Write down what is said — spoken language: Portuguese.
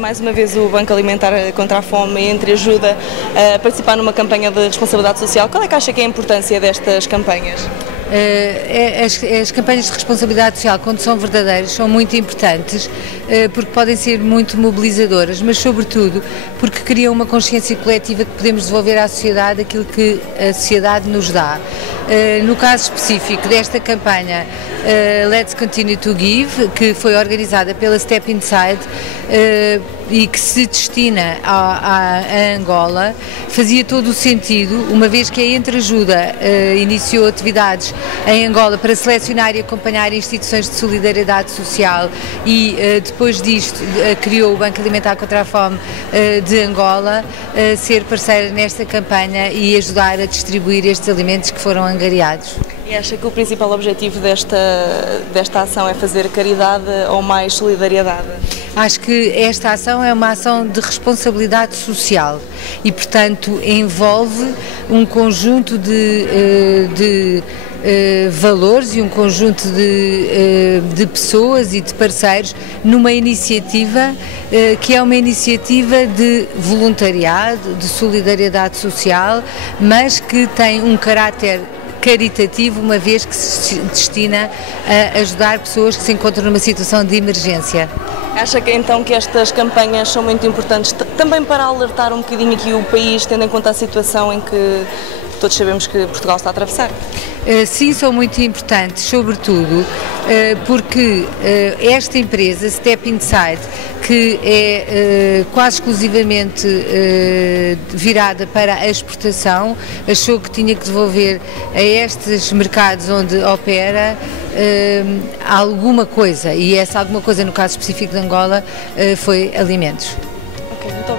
Mais uma vez o Banco Alimentar contra a Fome entreajuda a participar numa campanha de responsabilidade social. Qual é que acha que é a importância destas campanhas? As campanhas de responsabilidade social, quando são verdadeiras, são muito importantes porque podem ser muito mobilizadoras, mas sobretudo porque criam uma consciência coletiva que podemos devolver à sociedade aquilo que a sociedade nos dá. No caso específico desta campanha Let's Continue to Give, que foi organizada pela Step Inside e que se destina a Angola, fazia todo o sentido, uma vez que a Entreajuda iniciou atividades em Angola para selecionar e acompanhar instituições de solidariedade social e depois disto criou o Banco Alimentar contra a Fome de Angola, ser parceira nesta campanha e ajudar a distribuir estes alimentos que foram angariados. E acha que o principal objetivo desta ação é fazer caridade ou mais solidariedade? Acho que esta ação é uma ação de responsabilidade social e, portanto, envolve um conjunto de valores e um conjunto de pessoas e de parceiros numa iniciativa que é uma iniciativa de voluntariado, de solidariedade social, mas que tem um caráter caritativo, uma vez que se destina a ajudar pessoas que se encontram numa situação de emergência. Acha que então que estas campanhas são muito importantes também para alertar um bocadinho aqui o país, tendo em conta a situação em que todos sabemos que Portugal está a atravessar? Sim, são muito importantes, sobretudo porque esta empresa, Step Inside, que é quase exclusivamente virada para a exportação, achou que tinha que devolver a estes mercados onde opera alguma coisa, e essa alguma coisa, no caso específico de Angola, foi alimentos. Ok, muito obrigada.